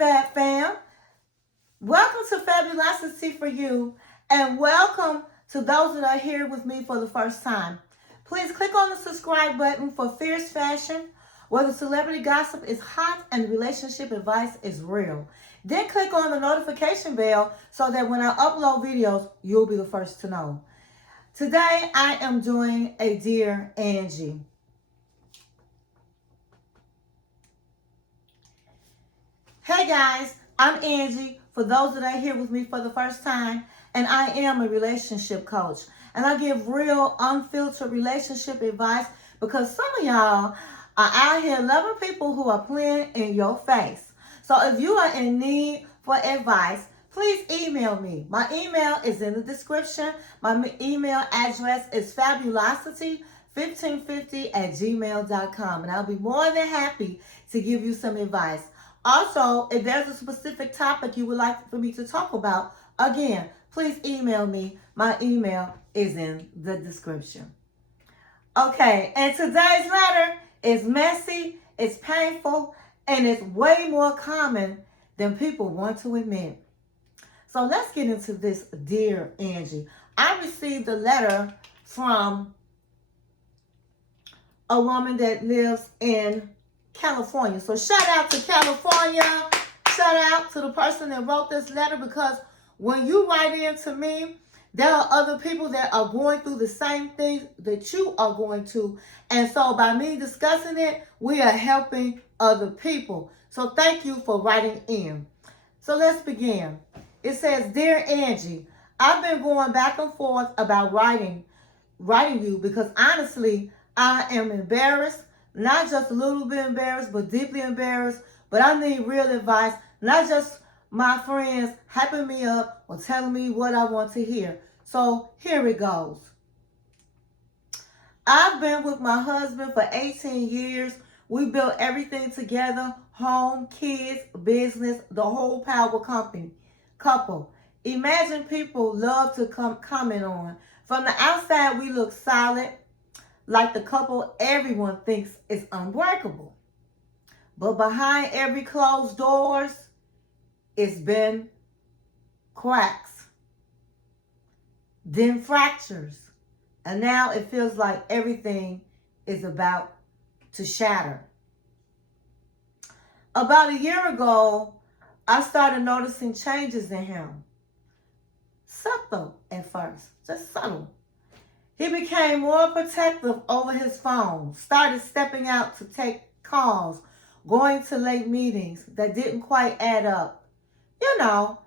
Fab Fam. Welcome to Fabulosity for you, and welcome to those that are here with me for the first time. Please click on the subscribe button for fierce fashion, where the celebrity gossip is hot and relationship advice is real. Then click on the notification bell so that when I upload videos, you'll be the first to know. Today, I am doing a Dear Angie. Hey guys, I'm Angie, for those that are here with me for the first time, and I am a relationship coach. And I give real, unfiltered relationship advice because some of y'all are out here loving people who are playing in your face. So if you are in need for advice, please email me. My email is in the description. My email address is fabulosity1550@gmail.com, and I'll be more than happy to give you some advice. Also, if there's a specific topic you would like for me to talk about, again, please email me. My email is in the description. Okay, and today's letter is messy, it's painful, and it's way more common than people want to admit. So let's get into this Dear Angie. I received a letter from a woman that lives in California. So shout out to California. Shout out to the person that wrote this letter, because when you write in to me, there are other people that are going through the same things that you are going to. And so by me discussing it, we are helping other people. So thank you for writing in. So let's begin. It says, Dear Angie, I've been going back and forth about writing you because honestly, I am embarrassed. Not just a little bit embarrassed, but deeply embarrassed. But I need real advice, not just my friends hyping me up or telling me what I want to hear. So here it goes. I've been with my husband for 18 years. We built everything together: home, kids, business, the whole power couple. Imagine people love to comment on. From the outside, we look solid, like the couple everyone thinks is unbreakable. But behind every closed doors, it's been cracks, then fractures, and now it feels like everything is about to shatter. About a year ago, I started noticing changes in him. Subtle at first, just subtle. He became more protective over his phone, started stepping out to take calls, going to late meetings that didn't quite add up. You know,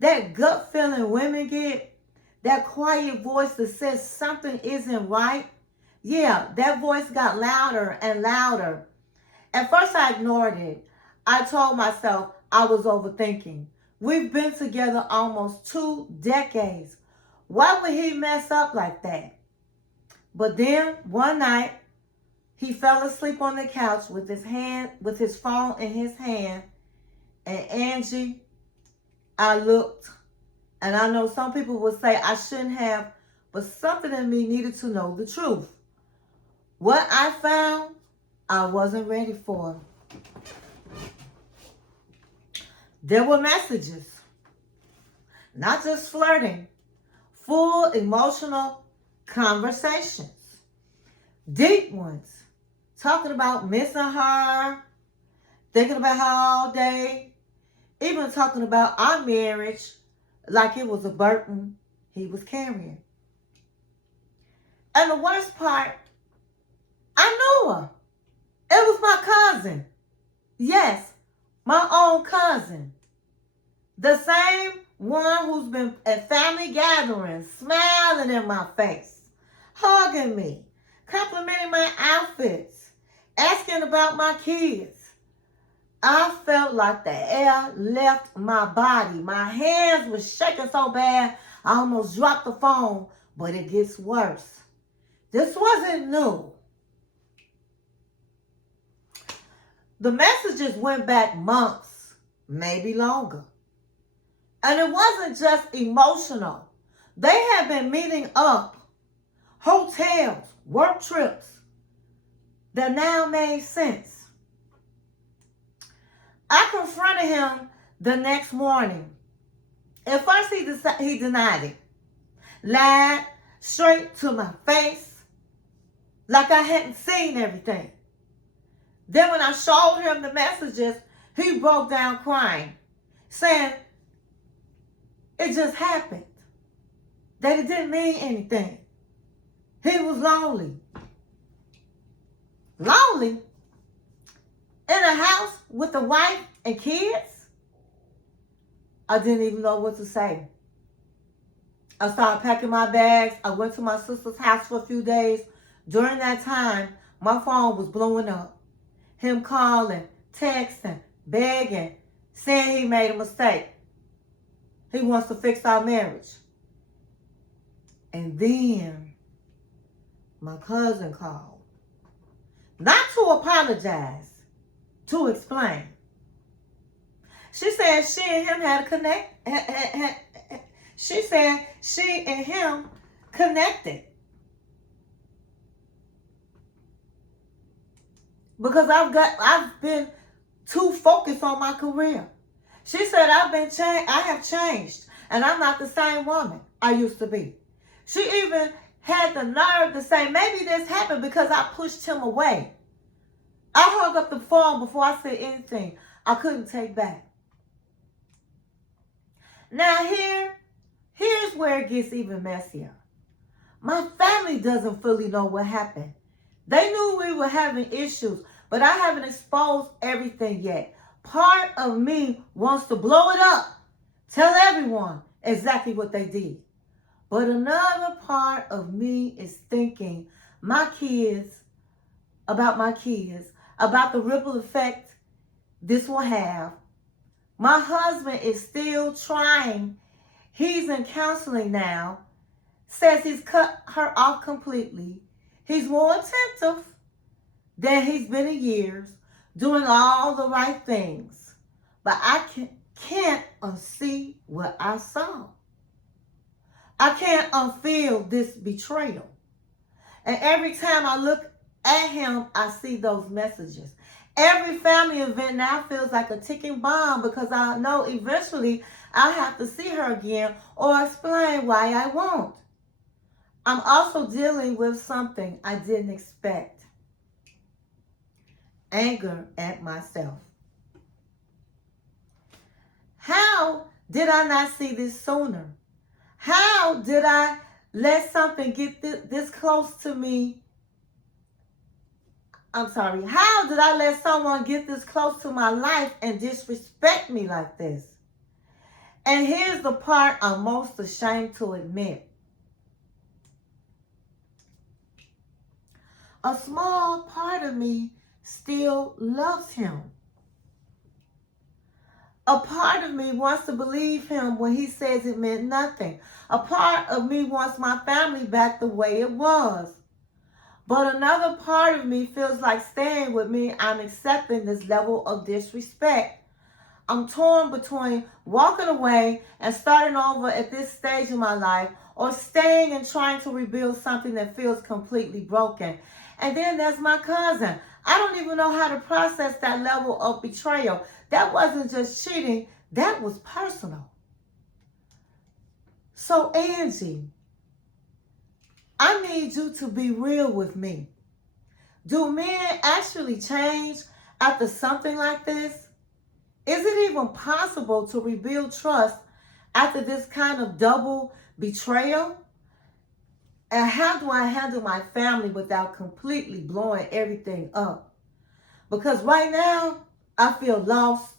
that gut feeling women get, that quiet voice that says something isn't right. Yeah, that voice got louder and louder. At first I ignored it. I told myself I was overthinking. We've been together almost 2 decades. Why would he mess up like that? But then one night, he fell asleep on the couch with his phone in his hand. And Angie, I looked, and I know some people would say I shouldn't have, but something in me needed to know the truth. What I found, I wasn't ready for. There were messages, not just flirting, full emotional conversations, deep ones, talking about missing her, thinking about her all day, even talking about our marriage like it was a burden he was carrying. And the worst part, I knew her. It was my cousin. Yes, my own cousin. The same one who's been at family gatherings, smiling in my face, hugging me, complimenting my outfits, asking about my kids. I felt like the air left my body. My hands were shaking so bad, I almost dropped the phone, but it gets worse. This wasn't new. The messages went back months, maybe longer. And it wasn't just emotional. They had been meeting up, hotels, work trips that now made sense. I confronted him the next morning. At first, he denied it. Lied straight to my face like I hadn't seen everything. Then when I showed him the messages, he broke down crying, saying it just happened, that it didn't mean anything. He was lonely. Lonely? In a house with a wife and kids? I didn't even know what to say. I started packing my bags. I went to my sister's house for a few days. During that time, my phone was blowing up. Him calling, texting, begging, saying he made a mistake. He wants to fix our marriage. And then my cousin called. Not to apologize, to explain. She said she and him had a connect. She said she and him connected. Because I've been too focused on my career. She said I have changed, and I'm not the same woman I used to be. She even had the nerve to say maybe this happened because I pushed him away. I hung up the phone before I said anything I couldn't take back. Now here's where it gets even messier. My family doesn't fully know what happened. They knew we were having issues, but I haven't exposed everything yet. Part of me wants to blow it up, tell everyone exactly what they did. But another part of me is thinking about my kids, about the ripple effect this will have. My husband is still trying. He's in counseling now. Says he's cut her off completely. He's more attentive than he's been in years, doing all the right things. But I can't unsee what I saw. I can't unfeel this betrayal. And every time I look at him, I see those messages. Every family event now feels like a ticking bomb because I know eventually I'll have to see her again or explain why I won't. I'm also dealing with something I didn't expect. Anger at myself. How did I not see this sooner? How did I let something get this close to me? How did I let someone get this close to my life and disrespect me like this? And here's the part I'm most ashamed to admit. A small part of me still loves him. A part of me wants to believe him when he says it meant nothing. A part of me wants my family back the way it was. But another part of me feels like staying with me. I'm accepting this level of disrespect. I'm torn between walking away and starting over at this stage of my life or staying and trying to rebuild something that feels completely broken. And then there's my cousin. I don't even know how to process that level of betrayal. That wasn't just cheating, that was personal. So Angie, I need you to be real with me. Do men actually change after something like this? Is it even possible to rebuild trust after this kind of double betrayal? And how do I handle my family without completely blowing everything up? Because right now, I feel lost,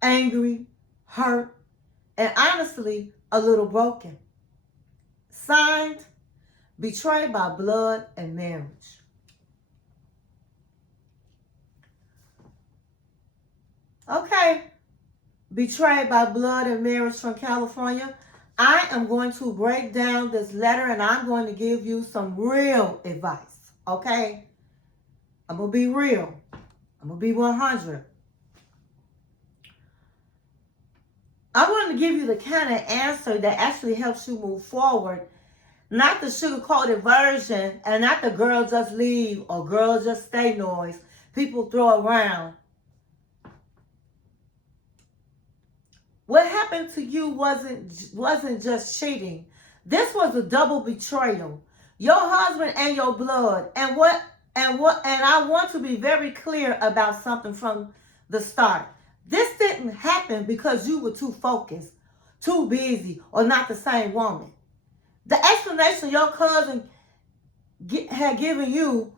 angry, hurt, and honestly, a little broken. Signed, Betrayed by Blood and Marriage. Okay, Betrayed by Blood and Marriage from California. I am going to break down this letter and I'm going to give you some real advice, okay? I'm going to be real. I'm going to be 100. I want to give you the kind of answer that actually helps you move forward, not the sugar-coated version and not the girl just leave or girl just stay noise people throw around. What happened to you wasn't just cheating. This was a double betrayal. Your husband and your blood. And I want to be very clear about something from the start. This didn't happen because you were too focused, too busy, or not the same woman. The explanation your cousin had given you,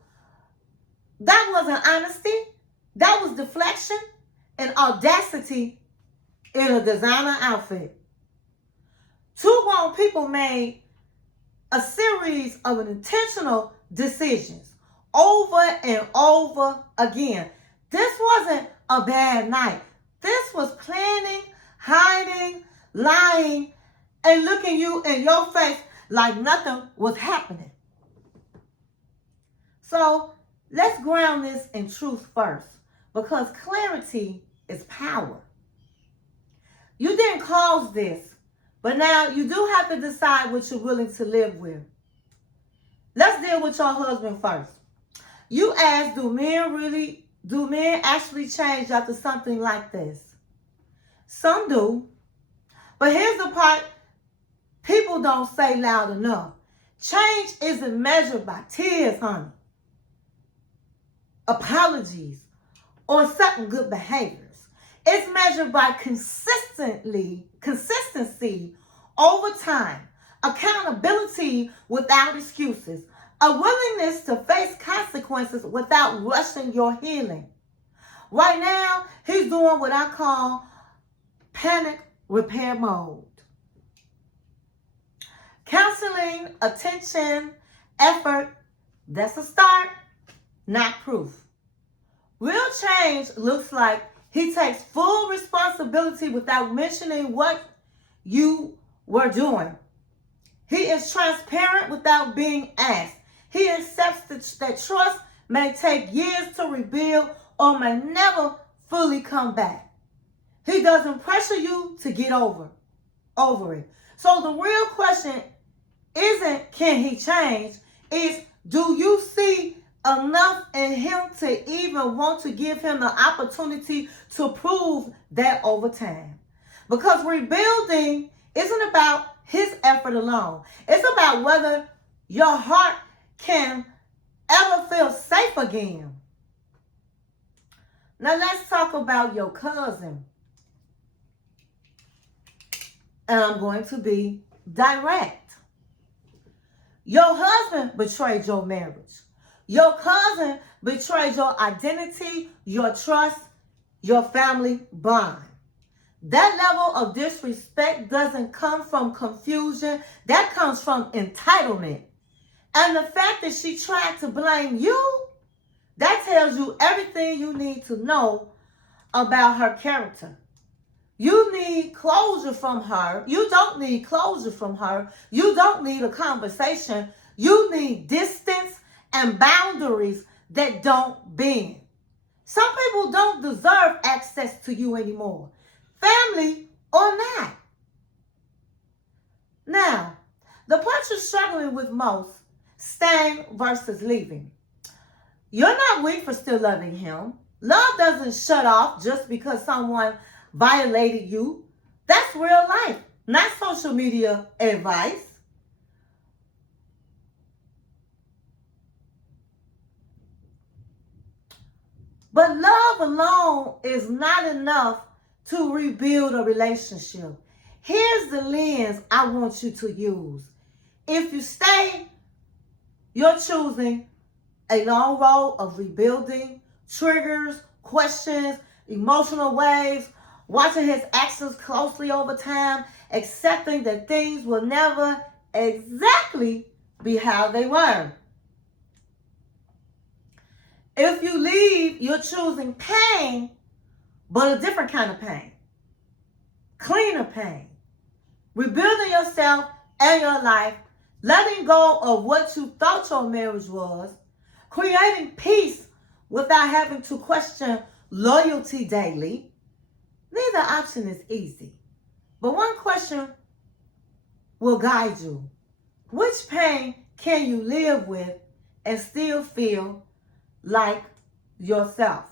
that wasn't honesty. That was deflection and audacity in a designer outfit. Two grown people made a series of intentional decisions over and over again. This wasn't a bad night. This was planning, hiding, lying, and looking you in your face like nothing was happening. So let's ground this in truth first, because clarity is power. You didn't cause this, but now you do have to decide what you're willing to live with. Let's deal with your husband first. You asked, do men actually change after something like this? Some do. But here's the part people don't say loud enough. Change isn't measured by tears, honey, apologies, or certain good behaviors. It's measured by consistency over time, accountability without excuses, a willingness to face consequences without rushing your healing. Right now, he's doing what I call panic repair mode. Counseling, attention, effort, that's a start, not proof. Real change looks like he takes full responsibility without mentioning what you were doing. He is transparent without being asked. He accepts that trust may take years to rebuild or may never fully come back. He doesn't pressure you to get over it. So the real question isn't can he change, it's do you see enough in him to even want to give him the opportunity to prove that over time. Because rebuilding isn't about his effort alone. It's about whether your heart can ever feel safe again. Now let's talk about your cousin. And I'm going to be direct. Your husband betrayed your marriage. Your cousin betrayed your identity, your trust, your family bond. That level of disrespect doesn't come from confusion. That comes from entitlement. And the fact that she tried to blame you, that tells you everything you need to know about her character. You need closure from her. You don't need closure from her. You don't need a conversation. You need distance and boundaries that don't bend. Some people don't deserve access to you anymore, family or not. Now, the part you're struggling with most, staying versus leaving. You're not weak for still loving him. Love doesn't shut off just because someone violated you. That's real life, not social media advice. But love alone is not enough to rebuild a relationship. Here's the lens I want you to use. If you stay, you're choosing a long road of rebuilding, triggers, questions, emotional waves, watching his actions closely over time, accepting that things will never exactly be how they were. If you leave, you're choosing pain, but a different kind of pain. Cleaner pain. Rebuilding yourself and your life, letting go of what you thought your marriage was, creating peace without having to question loyalty daily. Neither option is easy, but one question will guide you. Which pain can you live with and still feel like yourself?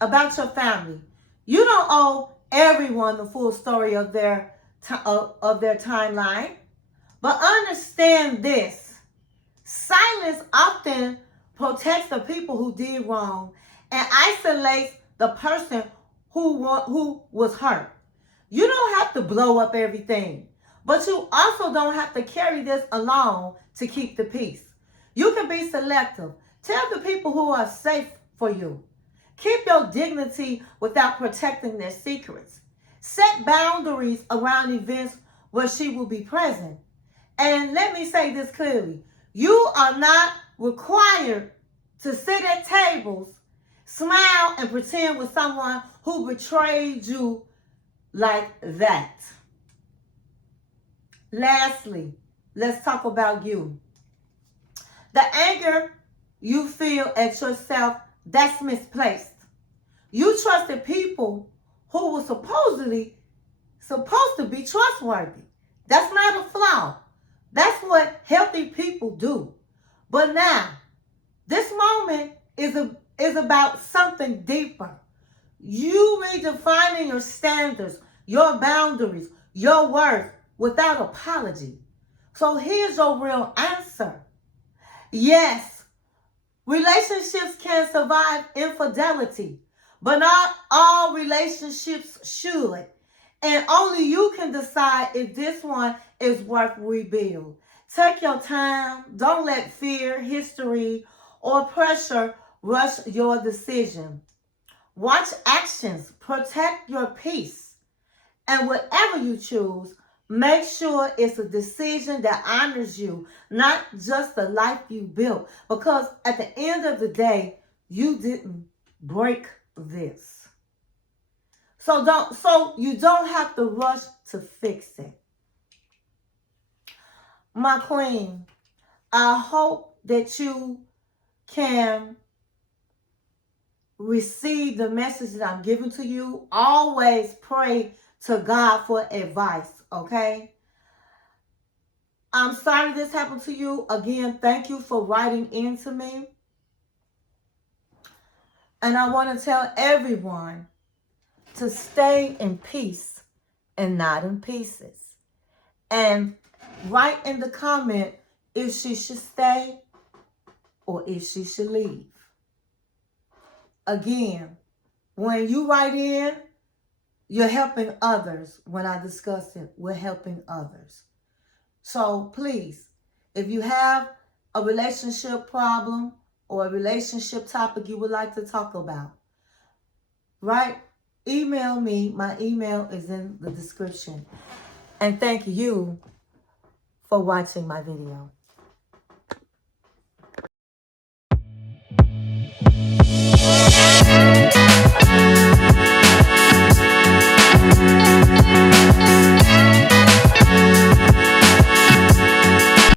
About your family. You don't owe everyone the full story of their timeline. But understand this. Silence often protects the people who did wrong and isolates the person who was hurt. You don't have to blow up everything, but you also don't have to carry this alone to keep the peace. You can be selective. Tell the people who are safe for you. Keep your dignity without protecting their secrets. Set boundaries around events where she will be present. And let me say this clearly. You are not required to sit at tables, smile, and pretend with someone who betrayed you like that. Lastly, let's talk about you. The anger you feel at yourself, that's misplaced. You trusted people who were supposed to be trustworthy. That's not a flaw. That's what healthy people do. But now, this moment is about something deeper. You redefining your standards, your boundaries, your worth without apology. So here's your real answer. Yes, relationships can survive infidelity, but not all relationships should. And only you can decide if this one is worth rebuild. Take your time. Don't let fear, history, or pressure rush your decision. Watch actions. Protect your peace. And whatever you choose, make sure it's a decision that honors you, not just the life you built. Because at the end of the day, you didn't break this. So you don't have to rush to fix it. My queen, I hope that you can receive the message that I'm giving to you. Always pray to God for advice, okay? I'm sorry this happened to you. Again, thank you for writing into me. And I want to tell everyone to stay in peace and not in pieces. And write in the comment if she should stay or if she should leave. Again, when you write in, you're helping others. When I discuss it, we're helping others. So please, if you have a relationship problem or a relationship topic you would like to talk about, email me. My email is in the description. And thank you for watching my video.